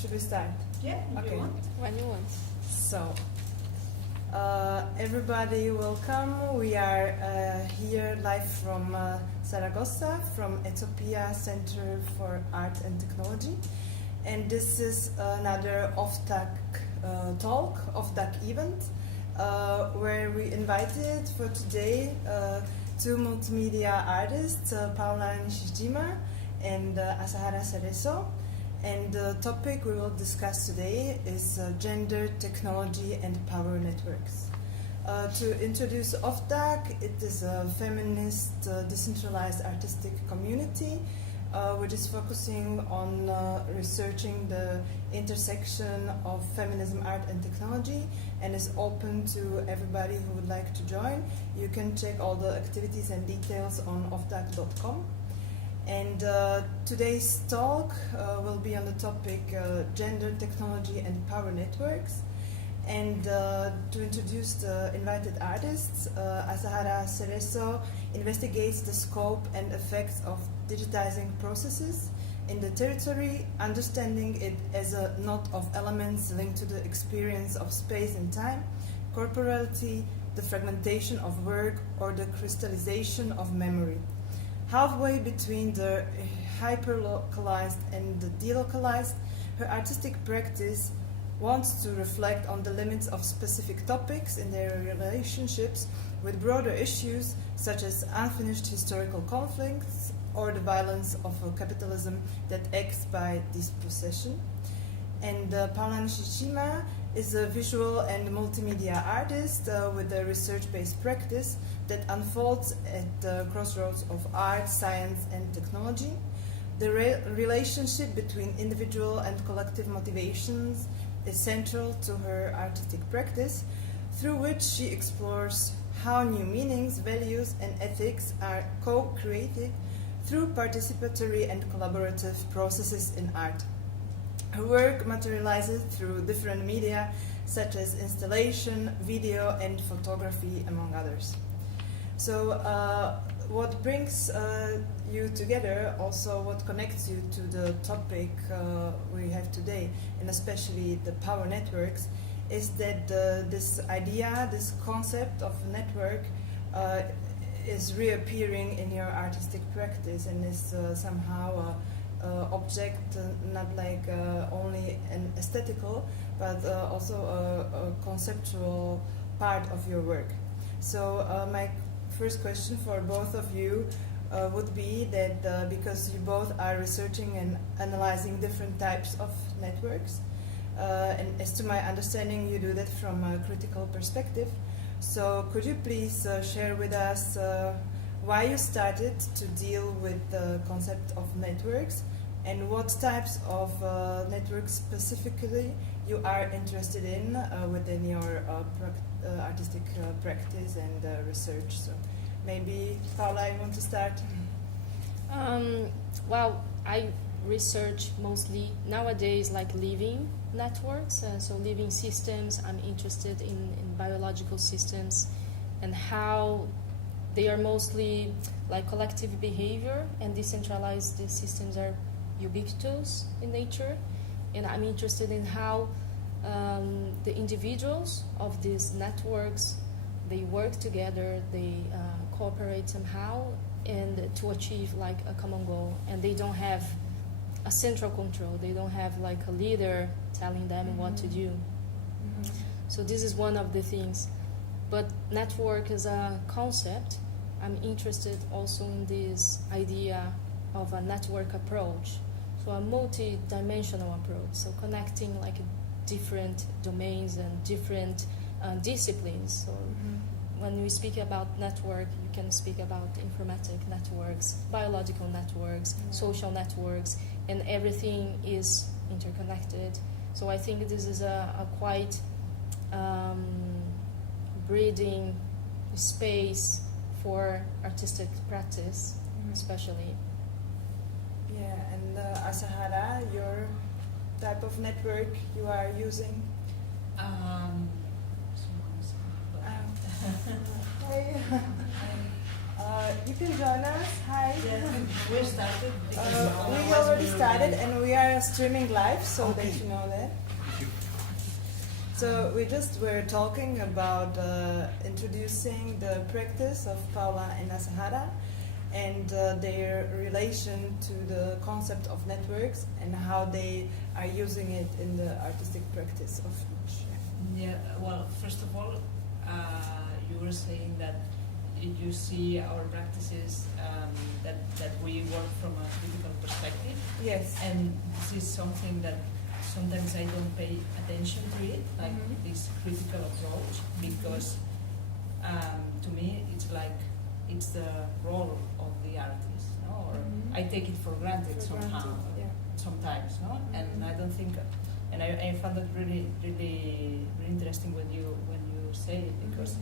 Should we start? Yeah, Okay. When you want. So, everybody welcome. We are here live from Zaragoza, from Ethiopia Center for Art and Technology. And this is another offDAC talk, offDAC event, where we invited for today two multimedia artists, Paula and Nishijima and Azahara Cerezo. And the topic we will discuss today is gender, technology, and power networks. To introduce offDAC, it is a feminist, decentralized artistic community which is focusing on researching the intersection of feminism, art, and technology, and is open to everybody who would like to join. You can check all the activities and details on offDAC.com. And today's talk will be on the topic gender, technology, and power networks. And to introduce the invited artists, Azahara Cerezo investigates the scope and effects of digitizing processes in the territory, understanding it as a knot of elements linked to the experience of space and time, corporeality, the fragmentation of work, or the crystallization of memory. Halfway between the hyperlocalized and the delocalized, her artistic practice wants to reflect on the limits of specific topics in their relationships with broader issues such as unfinished historical conflicts or the violence of a capitalism that acts by dispossession. And Paula Nishijima is a visual and multimedia artist with a research-based practice that unfolds at the crossroads of art, science, and technology. The relationship between individual and collective motivations is central to her artistic practice, through which she explores how new meanings, values, and ethics are co-created through participatory and collaborative processes in art. Her work materializes through different media, such as installation, video, and photography, among others. So, what brings you together, also what connects you to the topic we have today, and especially the power networks, is that this idea, this concept of network, is reappearing in your artistic practice and is somehow object, not like only an aesthetical, but also a conceptual part of your work. So my first question for both of you would be that because you both are researching and analyzing different types of networks, and as to my understanding, you do that from a critical perspective. So could you please share with us why you started to deal with the concept of networks, and what types of networks specifically you are interested in within your artistic practice and research? So maybe Paula, you want to start? Well, I research mostly nowadays like living networks, so living systems. I'm interested in biological systems and how they are mostly like collective behavior, and decentralized these systems are ubiquitous in nature. And I'm interested in how the individuals of these networks, they work together, they cooperate somehow, and to achieve like a common goal. And they don't have a central control. They don't have like a leader telling them what to do. So this is one of the things. But network as a concept, I'm interested also in this idea of a network approach. So a multi-dimensional approach. So connecting like different domains and different disciplines. So when we speak about network, you can speak about informatic networks, biological networks, social networks, and everything is interconnected. So I think this is a quite breeding space for artistic practice, especially. Yeah, and Azahara, your type of network you are using? Hi. You can join us. Hi. Yeah, thank We started because We already started and we are streaming live, so that you know that. So we just were talking about introducing the practice of Paula and Azahara and their relation to the concept of networks and how they are using it in the artistic practice of each. Yeah, well, first of all, you were saying that you see our practices that we work from a critical perspective. Yes. And this is something that sometimes I don't pay attention to it, like this critical approach, because to me it's like it's the role of the artist, no? Or I take it for granted somehow, sometimes, no? And I don't think, and I found it really interesting when you say it, because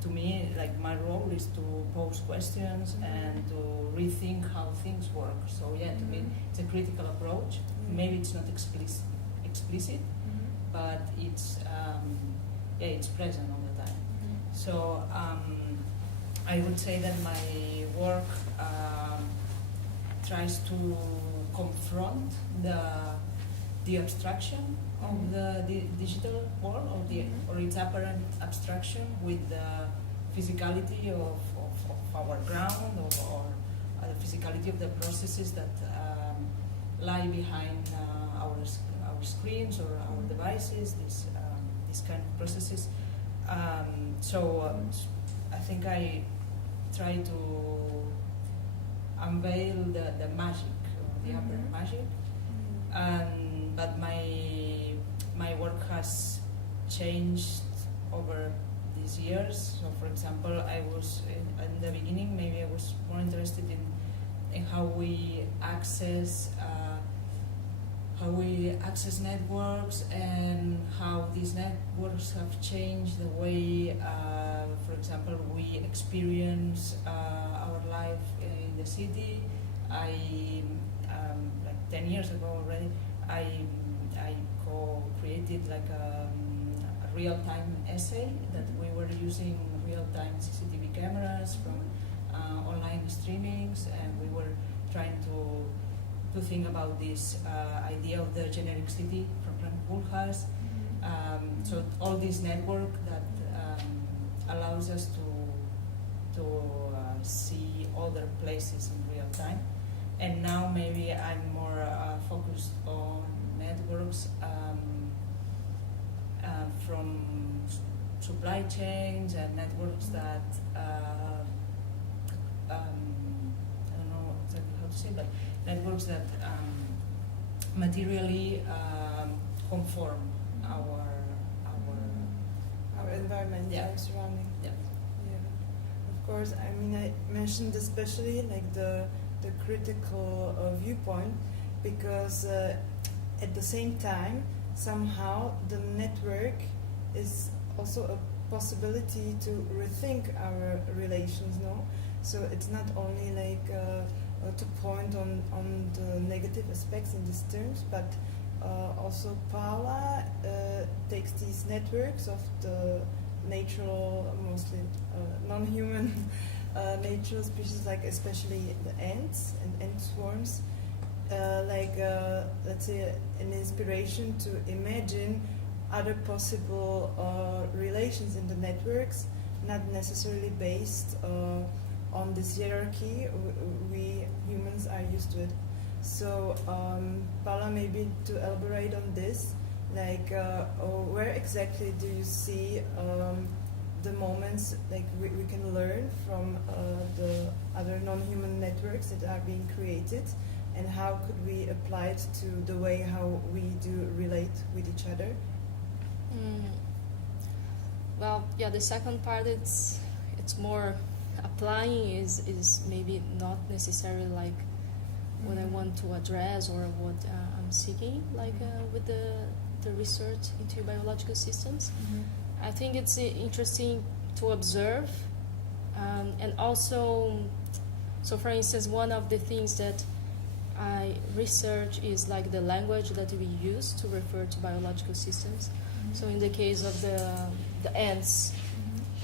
to me, like, my role is to pose questions and to rethink how things work. So yeah, to me it's a critical approach. Maybe it's not explicit, but it's it's present all the time. So I would say that my work tries to confront the abstraction of the digital world, or its apparent abstraction, with the physicality of our ground, or the physicality of the processes that lie behind our screens or our devices, these kind of processes. So I think I try to unveil the magic, or the apparent magic. But my work has changed over these years. So, for example, I was in the beginning, maybe I was more interested in how we access networks, and how these networks have changed the way, for example, we experience our life in the city. Like 10 years ago already, I co-created like a real-time essay that we were using real-time CCTV cameras from online streamings, and we were trying to think about this idea of the generic city from Frank Bullhouse. So all this network that allows us to see other places in real time. And now maybe I'm more focused on networks from supply chains, and networks that I don't know exactly how to say, but networks that materially conform our environment, our surrounding. Yeah. Of course, I mean, I mentioned especially like the critical viewpoint, because at the same time, somehow the network is also a possibility to rethink our relations, no? So it's not only like to point on the negative aspects in these terms, but also Paula takes these networks of the natural, mostly non-human natural species, like especially the ants and ant swarms, let's say an inspiration to imagine other possible relations in the networks, not necessarily based on this hierarchy we humans are used to it. So Paula, maybe to elaborate on this, like where exactly do you see the moments like we can learn from the other non-human networks that are being created, and how could we apply it to the way how we do relate with each other? Well, yeah, the second part, it's more applying is maybe not necessarily like what I want to address or what I'm seeking, like with the research into biological systems. I think it's interesting to observe, and also, so for instance, one of the things that I research is like the language that we use to refer to biological systems. So in the case of the ants,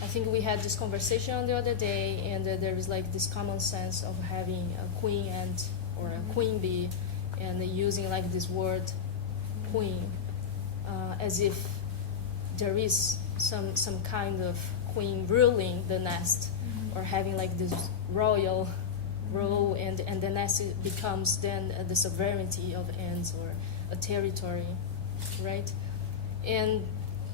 I think we had this conversation the other day, and there is like this common sense of having a queen ant or a queen bee, and using like this word queen as if there is some kind of queen ruling the nest, or having like this royal role, and the nest becomes then the sovereignty of ants or a territory, right? And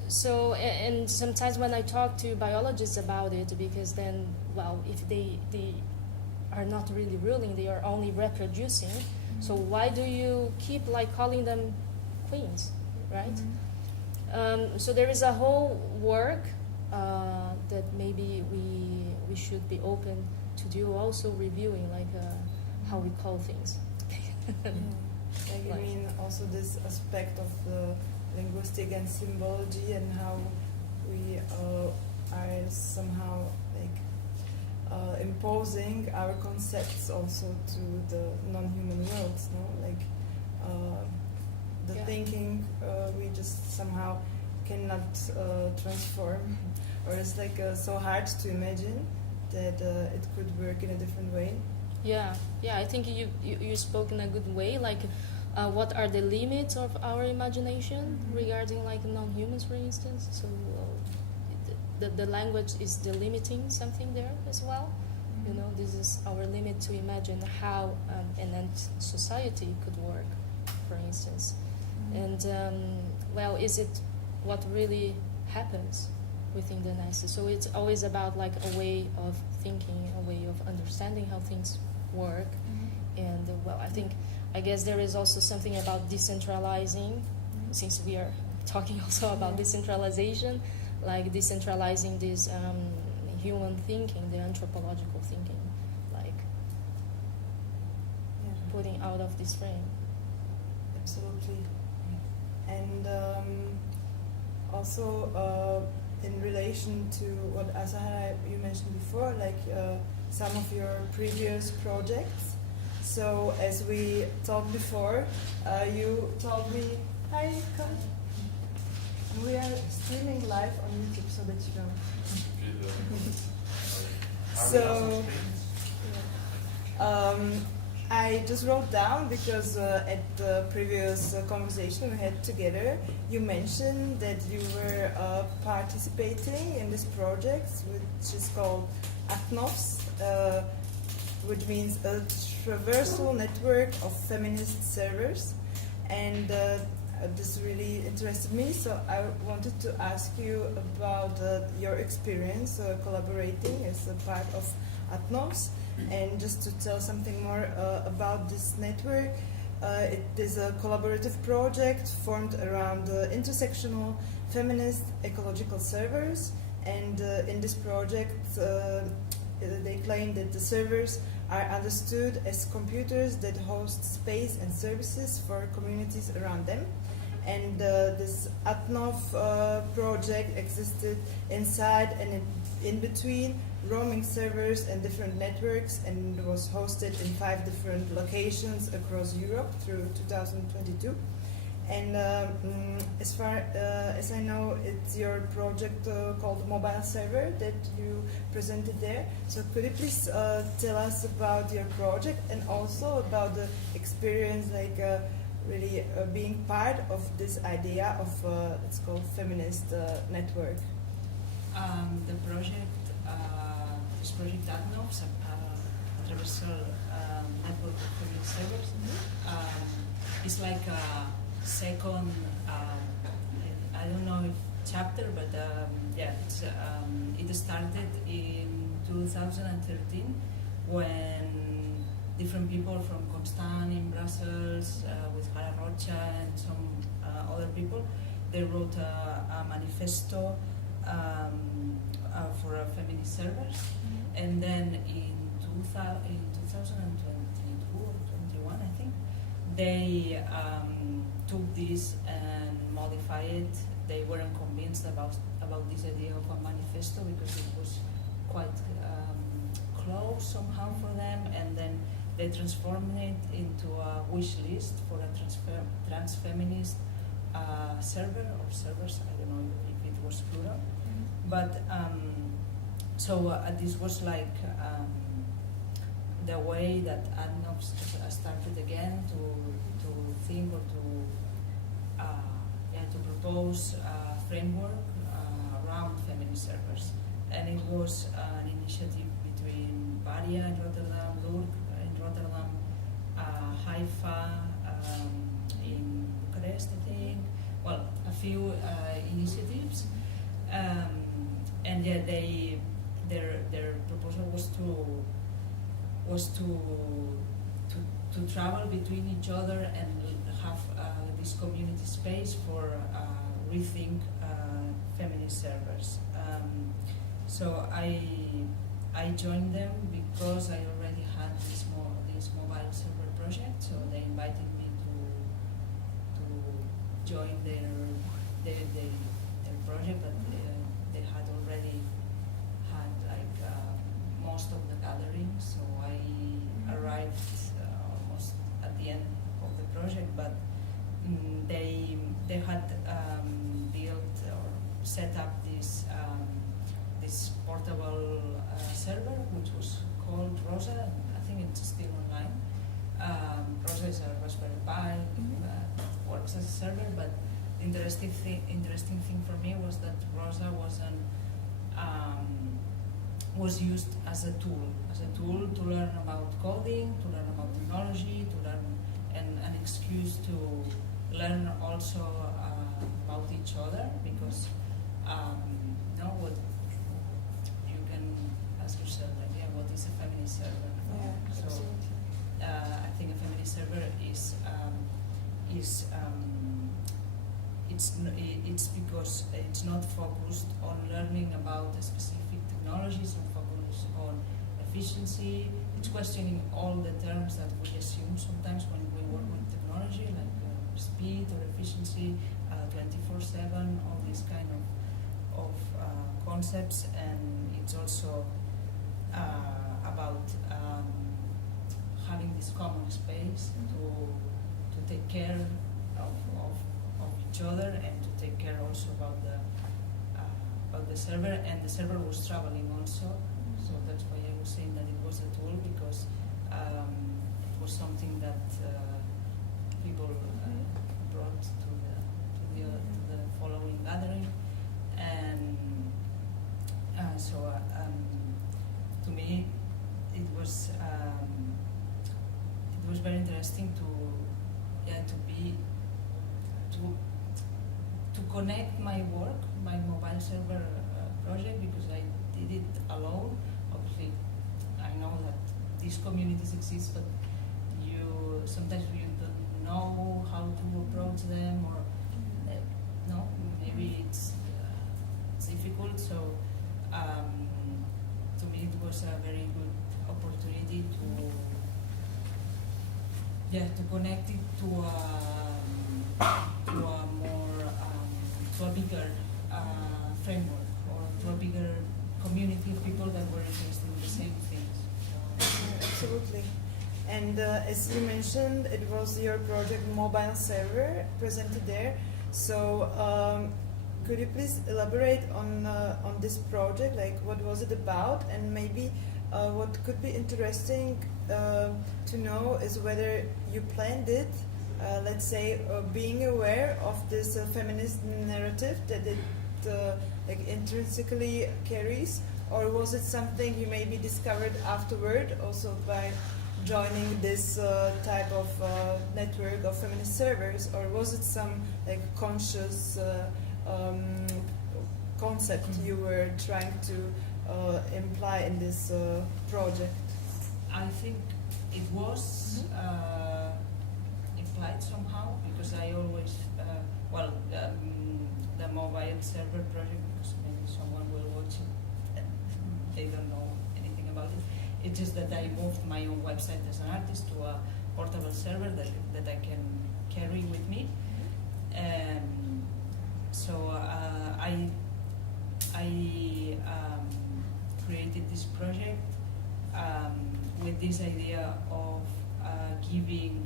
so, and sometimes when I talk to biologists about it, because then, well, if they are not really ruling, they are only reproducing. So why do you keep like calling them queens, right? So there is a whole work that maybe we should be open to do, also reviewing like how we call things. Like, I mean, also this aspect of the linguistic and symbology, and how we are somehow like imposing our concepts also to the non-human worlds, no? Like the thinking we just somehow cannot transform, or it's like so hard to imagine that it could work in a different way. Yeah, I think you spoke in a good way. Like, what are the limits of our imagination regarding like non-humans, for instance? So the language is delimiting something there as well. You know, this is our limit to imagine how an ant society could work, for instance. And well, is it what really happens within the nest? So it's always about like a way of thinking, a way of understanding how things work. And well, I guess there is also something about decentralizing, since we are talking also about decentralization, like decentralizing this human thinking, the anthropological thinking, like putting out of this frame. Absolutely. And also in relation to what Azahara you mentioned before, like some of your previous projects. So as we talked before, you told me, hi, come. We are streaming live on YouTube, so that you know. So I just wrote down, because at the previous conversation we had together, you mentioned that you were participating in this project, which is called ATNOFS, which means a traversal network of feminist servers. And this really interested me, so I wanted to ask you about your experience collaborating as a part of ATNOFS. And just to tell something more about this network, it is a collaborative project formed around intersectional feminist ecological servers. And in this project, they claim that the servers are understood as computers that host space and services for communities around them. And this ATNOF project existed inside and in between roaming servers and different networks, and was hosted in 5 different locations across Europe through 2022. And as far as I know, it's your project called Mobile Server that you presented there. So could you please tell us about your project, and also about the experience, like really being part of this idea of it's called feminist network? The project, this project ATNOFS, a traversal network of feminist servers, is like a second, I don't know if chapter, but yeah, it's, it started in 2013 when different people from Constant in Brussels, with Jara Rocha and some other people, they wrote a manifesto for feminist servers. And then in 2022 or 21, I think, they took this and modified it. They weren't convinced about this idea of a manifesto, because it was quite close somehow for them, and then they transformed it into a wish list for a trans feminist server or servers. I don't know if it was plural, but So this was like the way that ADNOC started again to think or to propose a framework around feminist servers. And it was an initiative between Varia in Rotterdam, Lurk in Rotterdam, Haifa in Bucharest, I think. Well, a few initiatives, and yeah, their proposal was to travel between each other and have this community space for rethink feminist servers. So I joined them because I already had this mobile server project. So they invited me to join their project, but they had already had like most of the gatherings. So I arrived almost at the end of the project, but they had built or set up this portable server, which was called Rosa. I think it's still online. Rosa is a Raspberry Pi, works as a server, but the interesting thing for me was that Rosa was used as a tool to learn about coding, to learn about technology, to learn and an excuse to learn also about each other, because what you can ask yourself, like, yeah, what is a feminist server? Yeah, So I think a feminist server is it's because it's not focused on learning about the specific technologies, or focused on efficiency. It's questioning all the terms that we assume sometimes when we work with technology, like speed or efficiency, 24/7, all these kind of concepts. And it's also about having this common space to take care of each other, and to take care also about the server. And the server was traveling also, so that's why I was saying that it was a tool, because it was something that people brought to the following gathering. And so to me it was very interesting to connect my work, my mobile server project, because I did it alone. Obviously, I know that these communities exist, but sometimes you don't know how to approach them, or maybe it's difficult. So to me, it was a very good opportunity to connect it to a bigger framework, or to a bigger community of people that were interested in the same things. Absolutely. And as you mentioned, it was your project mobile server presented there. So could you please elaborate on this project? Like, what was it about? And maybe what could be interesting to know is whether you planned it, let's say, being aware of this feminist narrative that it intrinsically carries, or was it something you maybe discovered afterward, also by joining this type of network of feminist servers, or was it some conscious concept you were trying to imply in this project? I think it was implied somehow, because I always, the mobile server project, because maybe someone will watch it and they don't know anything about it. It's just that I moved my own website as an artist to a portable server that I can carry with me. So I created this project with this idea of giving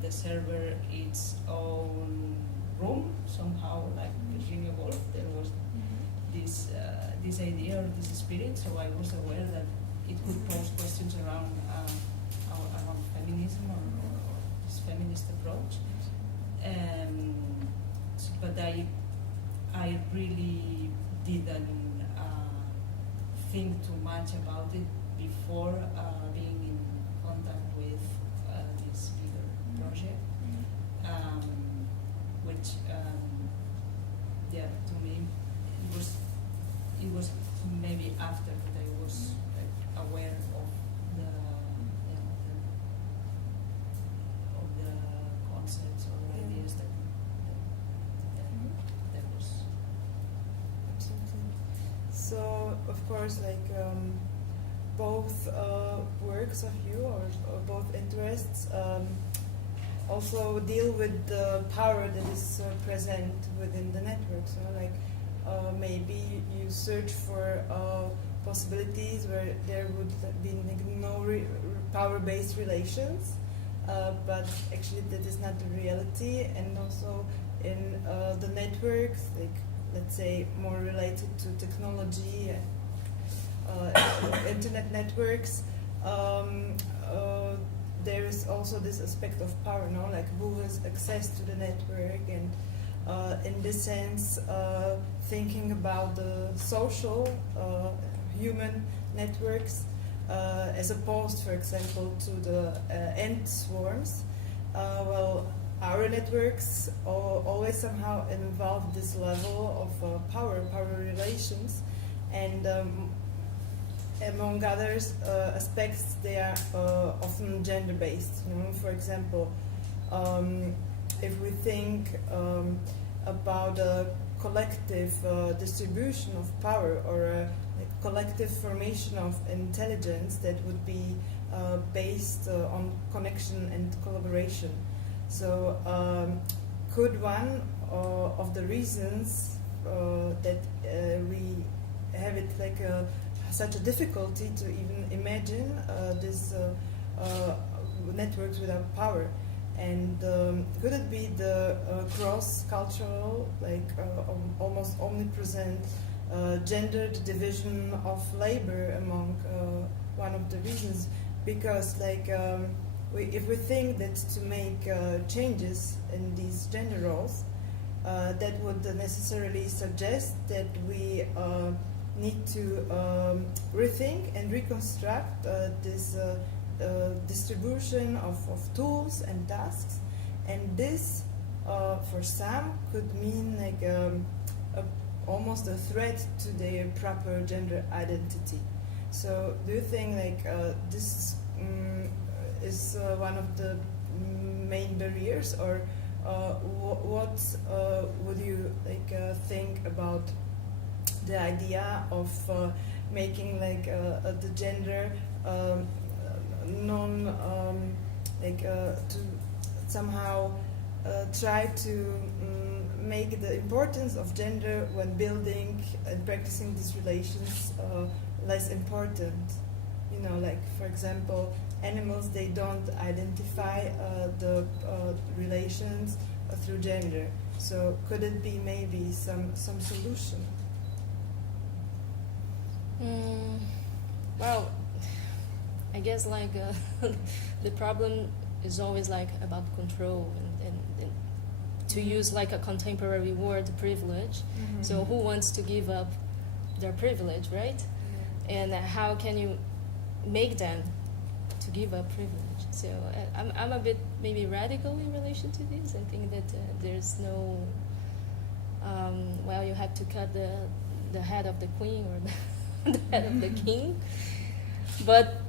the server its own room, somehow like Virginia Woolf. There was this idea or this spirit. So I was aware that it could pose questions around feminism or this feminist approach. But I really didn't think too much about it before being in contact with this bigger project, which to me it was maybe after that I was aware of the concepts or ideas that was. Absolutely. So, of course, both works of you or both interests also deal with the power that is present within the network. So, maybe you search for possibilities where there would be no power-based relations, but actually that is not the reality. And also in the networks, let's say more related to technology, internet networks, there is also this aspect of power, no? Like who has access to the network, and in this sense, thinking about the social human networks as opposed, for example, to the ant swarms. Well, our networks always somehow involve this level of power relations, and among others aspects, they are often gender-based. For example, if we think about a collective distribution of power or a collective formation of intelligence that would be based on connection and collaboration. So could one of the reasons that we have it such a difficulty to even imagine this networks without power, and could it be the cross-cultural, almost omnipresent gendered division of labor among one of the reasons? Because if we think that to make changes in these gender roles, that would necessarily suggest that we need to rethink and reconstruct this distribution of tools and tasks, and this for some could mean almost a threat to their proper gender identity. So do you think this is one of the main barriers, or what would you think about the idea of making the gender to somehow try to make the importance of gender when building and practicing these relations less important? For example, animals, they don't identify the relations through gender. So could it be maybe some solution? Well, I guess the problem is always about control and to use a contemporary word, privilege. Mm-hmm. So who wants to give up their privilege, right? Yeah. And how can you make them to give up privilege? So I'm a bit maybe radical in relation to this. I think that there's no you have to cut the head of the queen or the head of the king, but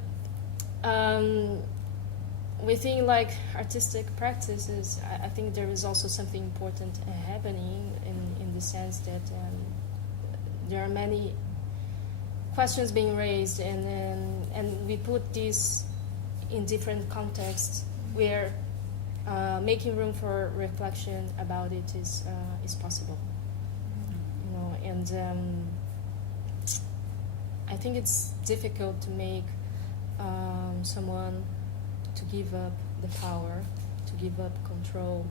within artistic practices, I think there is also something important happening in the sense that there are many questions being raised, and we put these in different contexts where making room for reflection about it is possible. And I think it's difficult to make someone to give up the power, to give up control,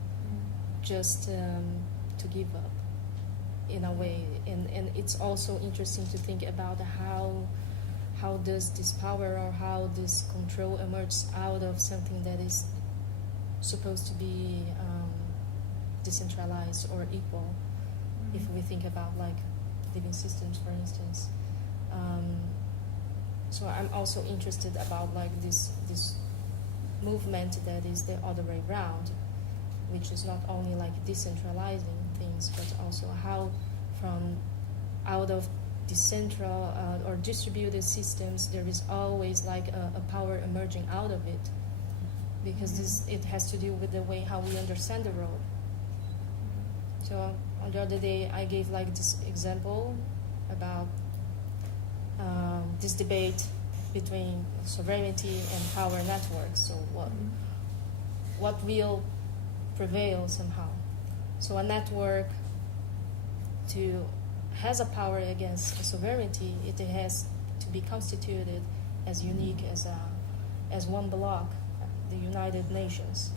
just to give up. in a way, and it's also interesting to think about how does this power or how this control emerges out of something that is supposed to be decentralized or equal. If we think about like living systems, for instance. So I'm also interested about like this movement that is the other way around, which is not only like decentralizing things, but also how from out of decentral or distributed systems there is always like a power emerging out of it, because it has to do with the way how we understand the world. So on the other day I gave like this example about this debate between sovereignty and power networks. So what will prevail somehow? So a network has a power against a sovereignty, it has to be constituted as unique as one block, the United Nations.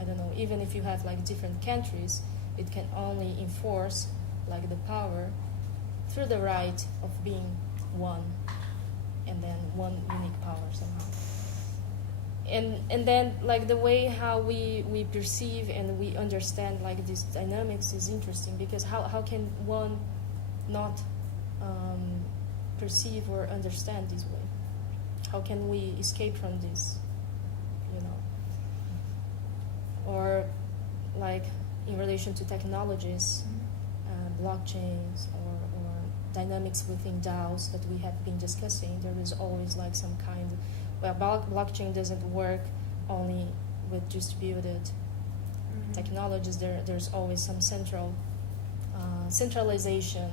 I don't know, even if you have like different countries, it can only enforce like the power through the right of being one, and then one unique power somehow. And then like the way how we perceive and we understand like these dynamics is interesting, because how can one not perceive or understand this way? How can we escape from this, you know? Or like in relation to technologies, blockchains or dynamics within DAOs that we have been discussing, there is always like some kind of, well, blockchain doesn't work only with distributed technologies. There's always some centralization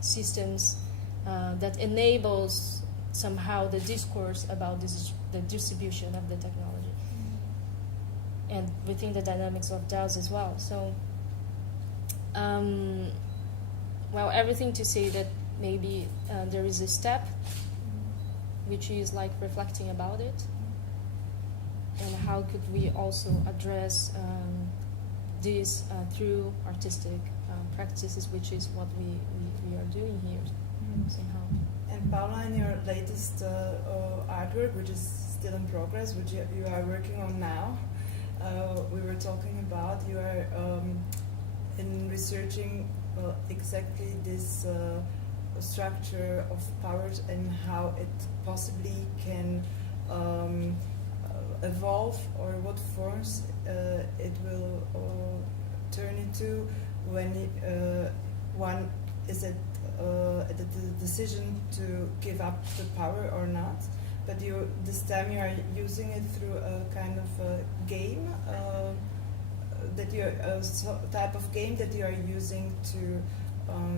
systems that enables somehow the discourse about the distribution of the technology, and within the dynamics of DAOs as well. So, well, everything to say that maybe there is a step which is like reflecting about it, and how could we also address this through artistic practices, which is what we are doing here somehow. And Paula, in your latest artwork, which is still in progress, which you are working on now, we were talking about, you are in researching exactly this structure of powers and how it possibly can evolve, or what forms it will turn into when one is at the decision to give up the power or not. But this time you are using it through a kind of a game, type of game that you are using to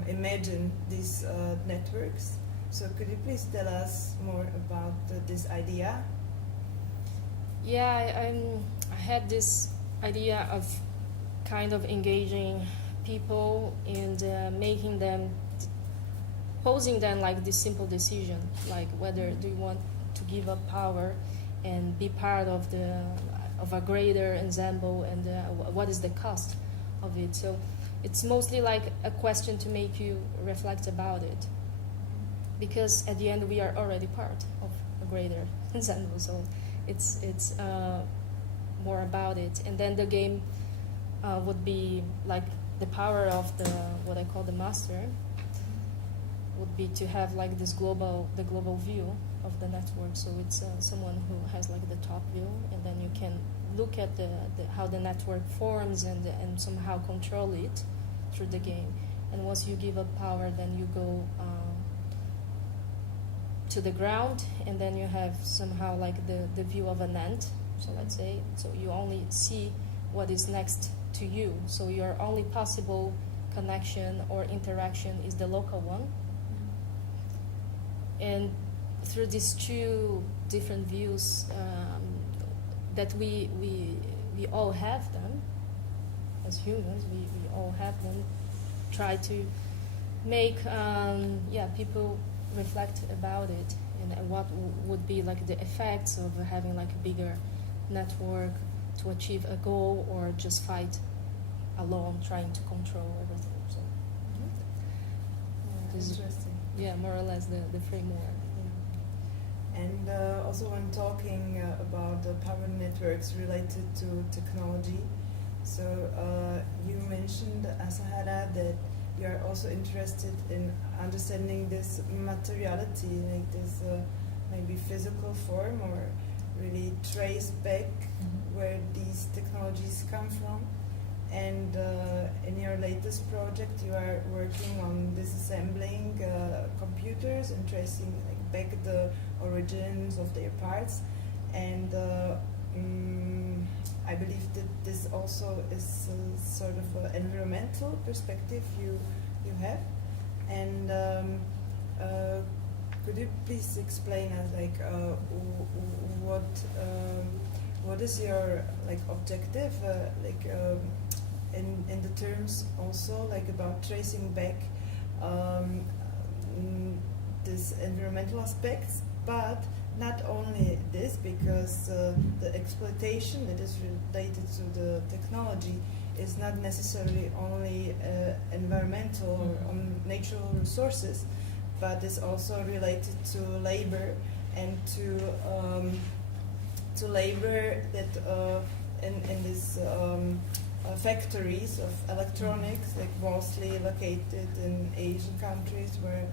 imagine these networks. So could you please tell us more about this idea? Yeah, I had this idea of kind of engaging people and posing them like this simple decision, like whether do you want to give up power and be part of a greater ensemble, and what is the cost of it. So it's mostly like a question to make you reflect about it, because at the end we are already part of a greater ensemble. So it's more about it. And then the game would be like the power of what I call the master would be to have like the global view of the network. So it's someone who has like the top view, and then you can look at how the network forms and somehow control it through the game. And once you give up power, then you go to the ground, and then you have somehow like the view of an ant. So let's say, so you only see what is next to you. So your only possible connection or interaction is the local one. And through these two different views that we all have them as humans, we all have them, try to make people reflect about it, and what would be like the effects of having like a bigger network to achieve a goal, or just fight alone trying to control everything. So This is, Interesting. yeah, more or less the framework. Yeah. And also when talking about the power networks related to technology, so you mentioned, Azahara, that you are also interested in understanding this materiality, like this maybe physical form, or really trace back where these technologies come from. And in your latest project, you are working on disassembling computers and tracing back the origins of their parts. And I believe that this also is sort of an environmental perspective you have. And could you please explain us what is your objective in the terms also about tracing back this environmental aspects, but not only this, because the exploitation that is related to the technology is not necessarily only environmental or on natural resources, but is also related to labor and to labor that in these factories of electronics, mostly located in Asian countries, where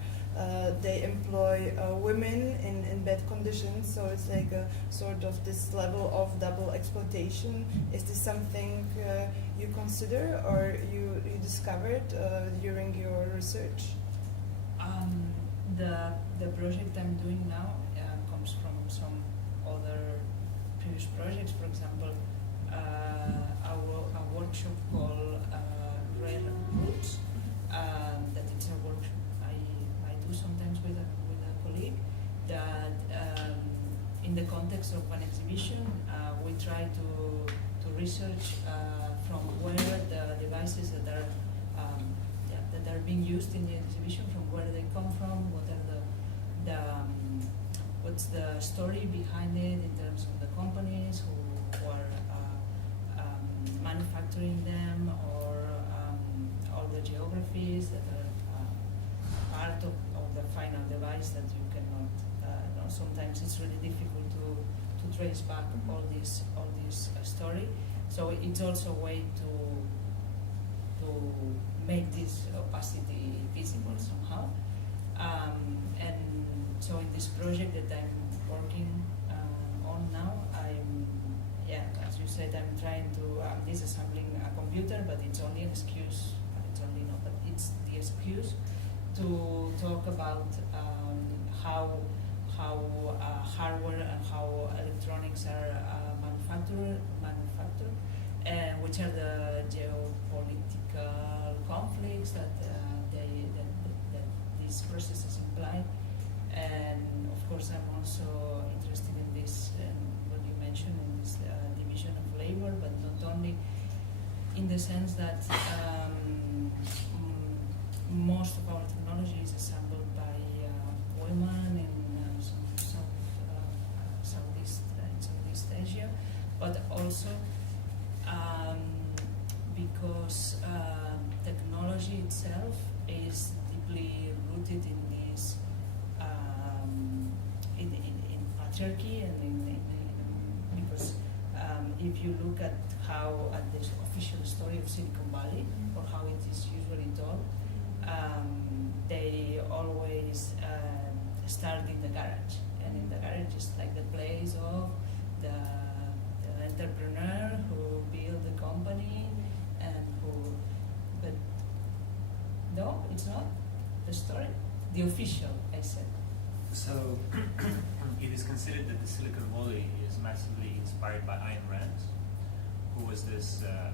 they employ women in bad conditions. So it's a sort of this level of double exploitation. Is this something you consider or you discovered during your research? The project I'm doing now comes from some other previous projects. For example, a workshop called Rare Roots, that it's a workshop I do sometimes with a colleague, that in the context of an exhibition we try to research from where the devices that are being used in the exhibition, from where they come from, what's the story behind it in terms of the companies who are manufacturing them, or all the geographies that are part of the final device that you cannot know. Sometimes it's really difficult to trace back all this story. So it's also a way to make this opacity visible somehow. And so in this project that I'm working on now, as you said, I'm trying to disassembling a computer, but it's only an excuse. It's the excuse to talk about how hardware and how electronics are manufactured, which are the geopolitical conflicts that these processes imply. And of course, I'm also interested in this, what you mentioned, in this division of labor, but not only in the sense that most of our technology is assembled by women in Southeast Asia, but also because technology itself is deeply rooted in this in patriarchy, and because if you look at the official story of Silicon Valley, or how it is usually told, they always start in the garage, and in the garage is the place of the entrepreneur who built the company, and but no, it's not the story, the official, I said. So it is considered that the Silicon Valley is massively inspired by Ayn Rand, who was this a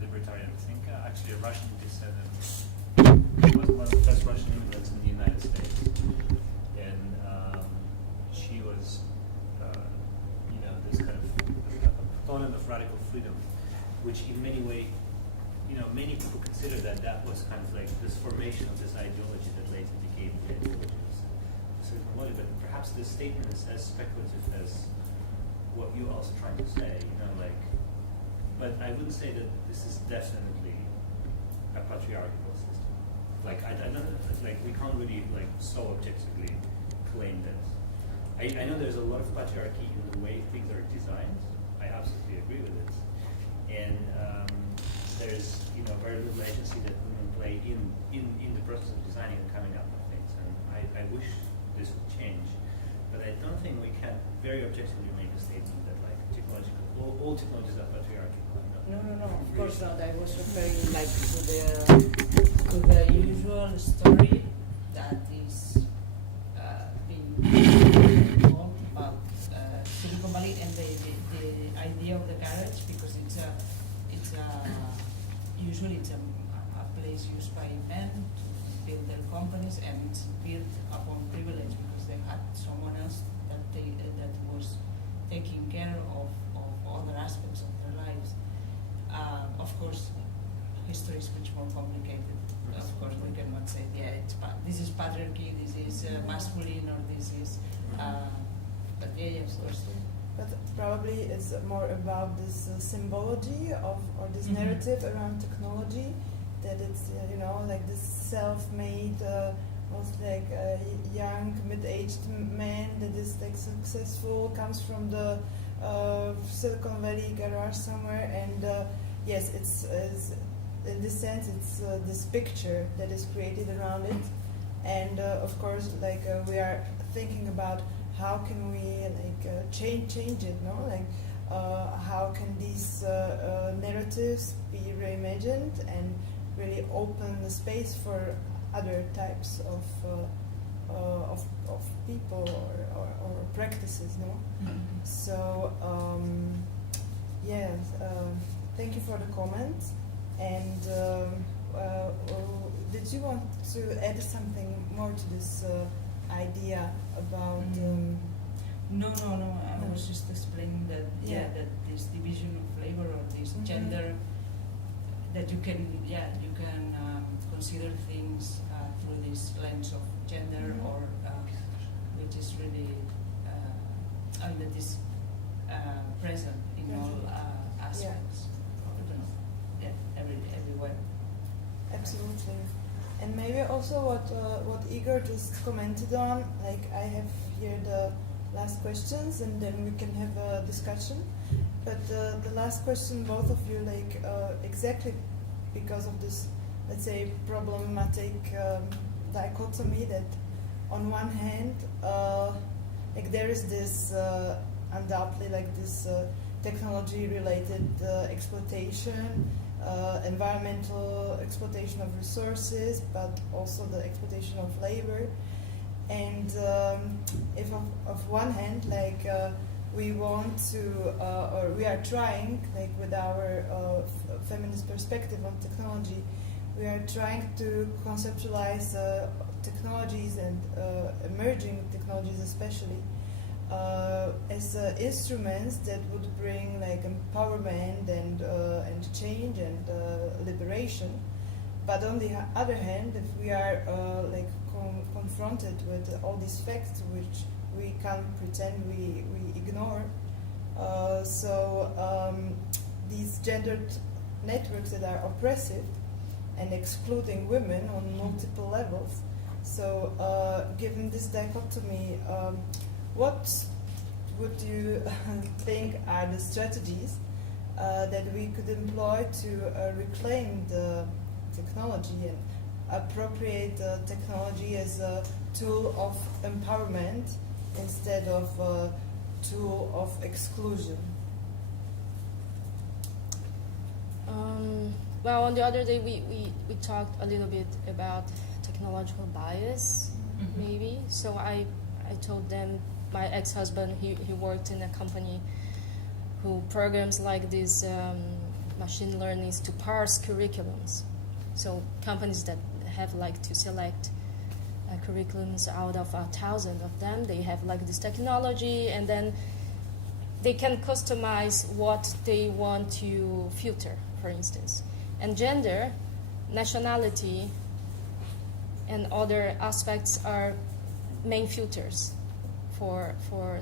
libertarian thinker, actually a Russian descendant. She was one of the first Russian immigrants in the United States, and she was, this kind of a proponent of radical freedom, which in many ways, many people consider that was kind of this formation of this ideology that later became the ideology of Silicon Valley. But perhaps this statement is as speculative as what you're also trying to say, but I wouldn't say that this is definitely a patriarchal system. like I don't like we can't really like so objectively claim that. I know there's a lot of patriarchy in the way things are designed. I absolutely agree with it, and there's very little agency that women play in the process of designing and coming up with things. And I wish this would change, but I don't think we can very objectively make a statement that like all technologies are patriarchal. No, of course not. I was referring like to the usual story that is being told about Silicon Valley and the idea of the garage, because usually it's a place used by men to build their companies, and it's built upon privilege because they had someone else that was taking care of other aspects of their lives. Of course, history is much more complicated. Of course, we cannot say, this is patriarchy, this is masculine, or this is. But of course. But probably it's more about this symbology of, or this narrative around technology, that it's like this self-made, most like young, mid-aged man that is like successful, comes from the Silicon Valley garage somewhere, and yes, it's in this sense it's this picture that is created around it, and of course like we are thinking about how can we like change it, no? Like how can these narratives be reimagined and really open the space for other types of people or practices, no? Mm-hmm. So yes, thank you for the comment. And did you want to add something more to this idea about? No. I was just explaining that that this division of labor or this gender, that you can consider things through this lens of gender, or which is really and that is present in all aspects. Everywhere. Absolutely. And maybe also what Igor just commented on, like I have here the last questions and then we can have a discussion. But the last question, both of you, like exactly because of this, let's say, problematic dichotomy that on one hand, like there is this undoubtedly like this technology-related exploitation, environmental exploitation of resources, but also the exploitation of labor. And if of one hand, like we want to, or we are trying, like with our feminist perspective on technology, we are trying to conceptualize technologies and emerging technologies especially as instruments that would bring like empowerment and change and liberation. But on the other hand, if we are like confronted with all these facts which we can't pretend we ignore, these gendered networks that are oppressive and excluding women on multiple levels. So given this dichotomy, what would you think are the strategies that we could employ to reclaim the technology and appropriate technology as a tool of empowerment instead of a tool of exclusion? Well, on the other day we talked a little bit about technological bias, maybe. So I told them, my ex-husband, he worked in a company who programs like these machine learnings to parse curriculums. So companies that have like to select curriculums out of 1,000 of them, they have like this technology, and then they can customize what they want to filter, for instance. And gender, nationality, and other aspects are main filters for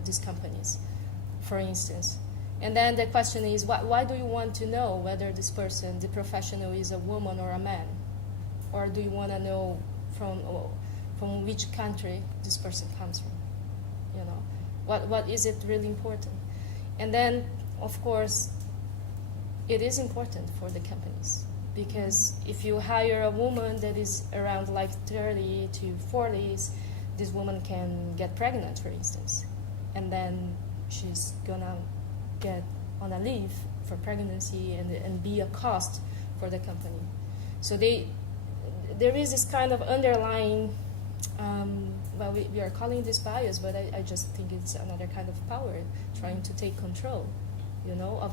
these companies, for instance. And then the question is, why do you want to know whether this person, the professional, is a woman or a man? or do you want to know from which country this person comes from? You know, what is it really important? And then, of course, it is important for the companies, because if you hire a woman that is around like 30 to 40s, this woman can get pregnant, for instance, and then she's gonna get on a leave for pregnancy and be a cost for the company. So there is this kind of underlying, well, we are calling this bias, but I just think it's another kind of power trying to take control, you know, of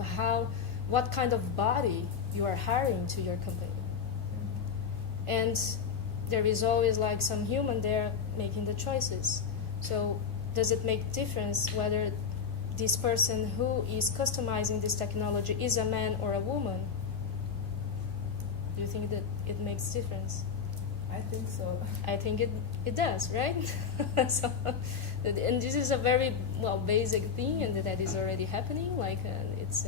what kind of body you are hiring to your company. And there is always like some human there making the choices. So does it make difference whether this person who is customizing this technology is a man or a woman? Do you think that it makes difference? I think so. I think it does, right? So, and this is a very basic thing, and that is already happening. Like it's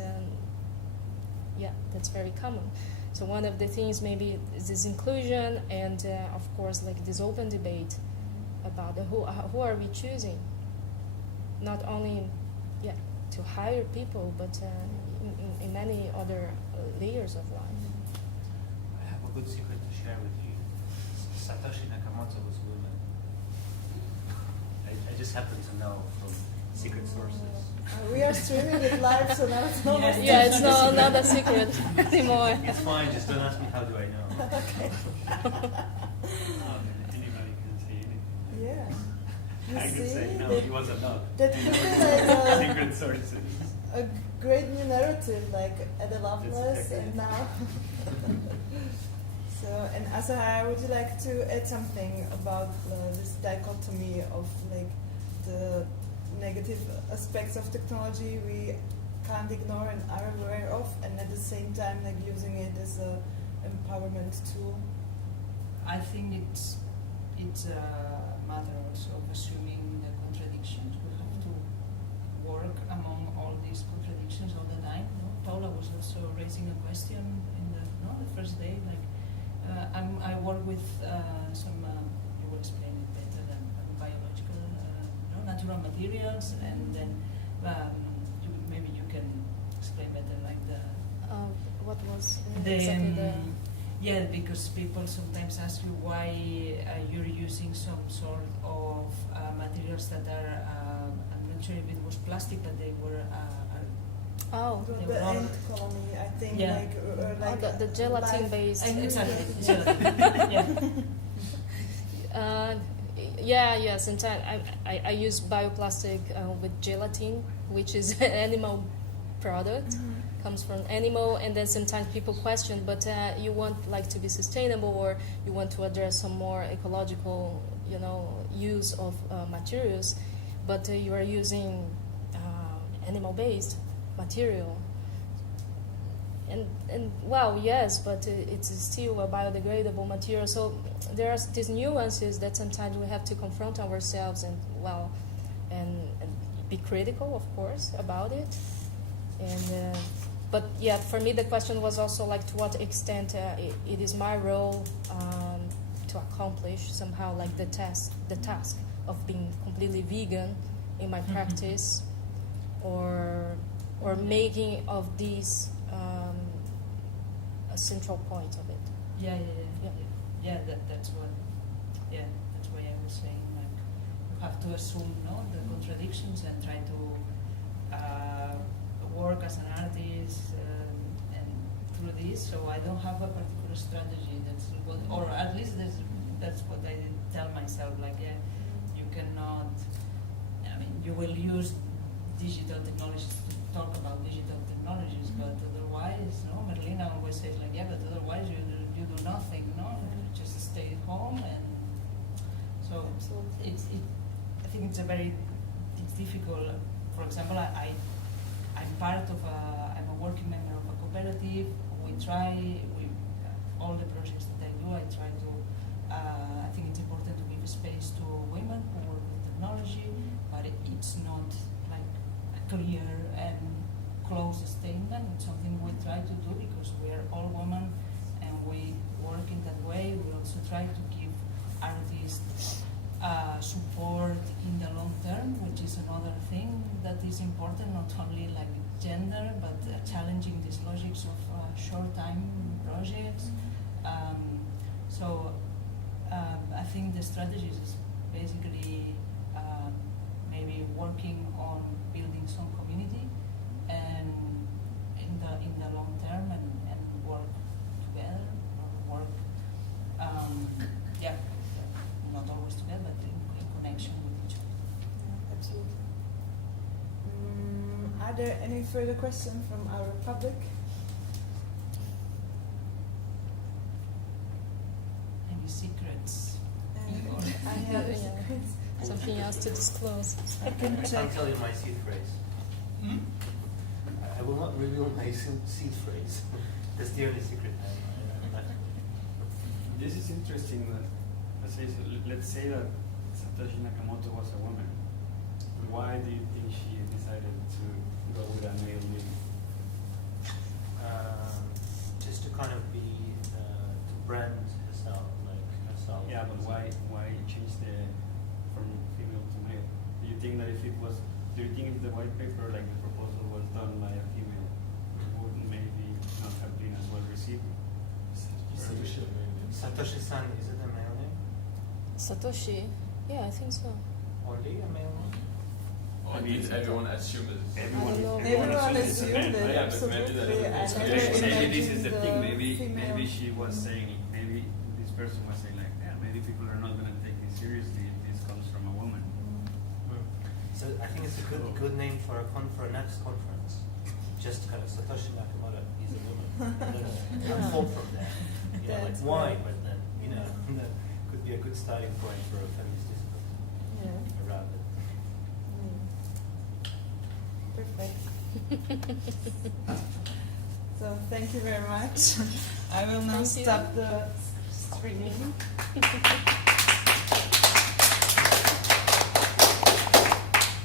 that's very common. So one of the things maybe is this inclusion, and of course like this open debate about who are we choosing, not only to hire people, but in many other layers of life. I have a good secret to share with you. Satoshi Nakamoto was a woman. I just happen to know from secret sources. We are streaming it live, so now it's not It's not a secret anymore. It's fine, just don't ask me how do I know. Okay. Anybody can say anything. Yeah. You I see, can say, no, he was a dog. that could be like Secret sources. a great new narrative, like Ada Lovelace, exactly and it. now. So, and Azahara, would you like to add something about this dichotomy of like the negative aspects of technology we can't ignore and are aware of, and at the same time like using it as a empowerment tool? I think it's a matter also of assuming the contradictions. We have to work among all these contradictions all the time. No? Paula was also raising a question in the first day. Like I work with some. You will explain it better than biological, natural materials, and then maybe you can explain better like the. What was Then, exactly the? Yeah, because people sometimes ask you why you're using some sort of materials that are, I'm not sure if it was plastic, but they were. They The were ant colony, I think, Yeah. like the gelatin based. Exactly. Yeah. Sometimes I use bioplastic with gelatin, which is an animal product. Mm-hmm. Comes from animal, and then sometimes people question, but you want like to be sustainable, or you want to address some more ecological, use of materials, but you are using animal-based material. And well, yes, but it's still a biodegradable material. So there are these nuances that sometimes we have to confront ourselves and be critical, of course, about it. And but yeah, for me the question was also like to what extent it is my role to accomplish somehow like the task of being completely vegan in my practice, or making of these a central point of it. Yeah. That's what. Yeah, that's why I was saying like you have to assume the contradictions and try to work as an artist and through this. So I don't have a particular strategy. That's what, or at least that's what I tell myself. Like you cannot. I mean, you will use digital technologies to talk about digital technologies, but otherwise, Merlina always says like, but otherwise you do nothing, you just stay at home, and so I think it's difficult. For example, I'm part of I'm a working member of a cooperative. All the projects that I do, I try to. I think it's important to give space to women who work with technology, but it's not like a clear and close statement. It's something we try to do because we are all women, and we work in that way. We also try to give artists support in the long term, which is another thing that is important, not only like gender, but challenging these logics of short-time projects. I think the strategy is basically maybe working on building some community and in the long term and work together or work not always together but in connection with each other. Yeah, absolutely. Are there any further questions from our public? Any secrets? I have Yeah. secrets. Something else to disclose. I can I check. can't tell you my seed phrase. I will not reveal my seed phrase. That's the only secret I have. This is interesting. That, let's say that Satoshi Nakamoto was a woman. Why do you think she decided to go with a male name? Just to kind of be to brand herself, like herself. Yeah, but why change from female to male? Do you think that if the white paper, like the proposal, was done by a female, it would maybe not have been as well received? Satoshi-san, is it a male name? Satoshi? Yeah, I think so. Only a male name? Or did everyone assume it? I don't know. Everyone assumes it's a assumed man, it. Yeah, but maybe that Absolutely. it's And clear. I Maybe this is the thing. imagine Maybe female- she was saying, maybe this person was saying like, yeah, maybe people are not going to take this seriously if this comes from a woman. So I think it's a good name for a next conference. Just kind of Satoshi Nakamoto is a woman. And form from there. You know, like That's why? right. But then that could be a good starting point for a feminist discourse Yeah. around it. Perfect. So thank you very much. I will now Thank you. stop the streaming.